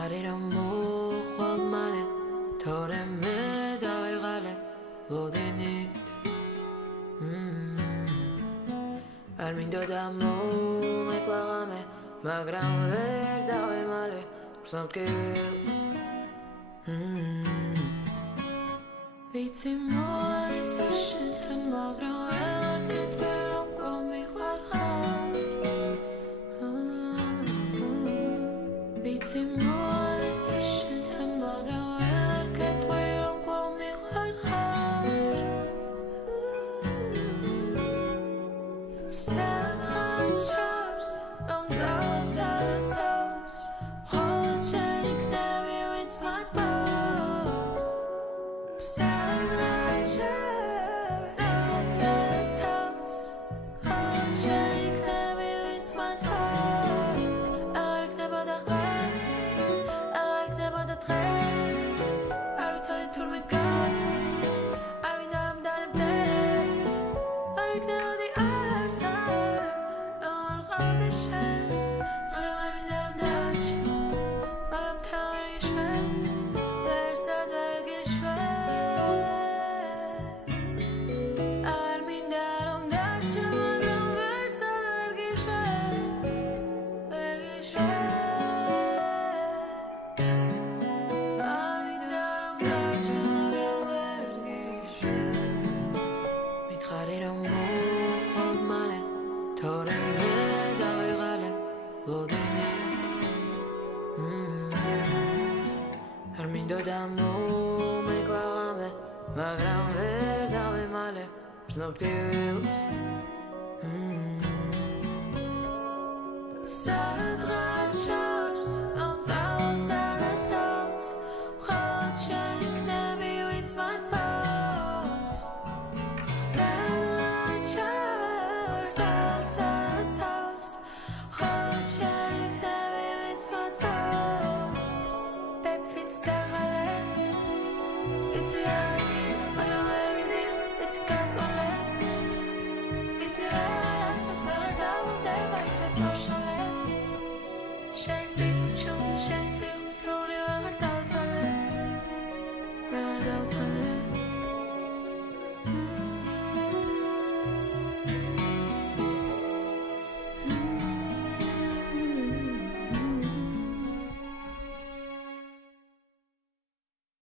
მითხარი რომ მოხვალ მალე თორე მე დავიღალე ლოდინით არ მინდოდა მომეკლაღამე მაგრამ ვერ დავემალე ბრსამტკილს ვიცი მოარისა შენთან მაგრამ ვერ გეტყვი რომ გომიყვარ ხარ ვიცი მოარისა შენთან მაგრამ ვერ გეტყვი რომ გომიყვარ ხარ სადღაც შორს რომ ძალცადას თავს მხოლოდ შენ იქნები ვინც მათ ბავს სადღაც შორს ძალცადას თავს მხოლოდ შენ იქნები ვინც მათ ბავს არ იქნებოდა ხარ არ იქნებოდა დღე არ ვიცოდი თურმე გარ არ მინდა რომ დანებდე არ იქნებოდი მითხარი რომ მოხვალ მალე თორე მე დავიღალე ლოდინით არ მინდოდა მომეკლაღამე მაგრამ ვერ დავემალე ბრსამტკილს სადღაც შორს რომ ძალცადას თავს მხოლოდ შენ იქნები ვინც მათ ბავს სადღაც შორს ძალცადას თავს მხოლოდ შენ იქნები ვინც მათ ბავს ბებიც დაღალე ვიცი არ იგი მაგრამ ვერ ვიდიხ ვიცი გაწოლე ვიცი რასაც ვერ დავუნდება ისე წავშალე შენ სიჩუმი შენ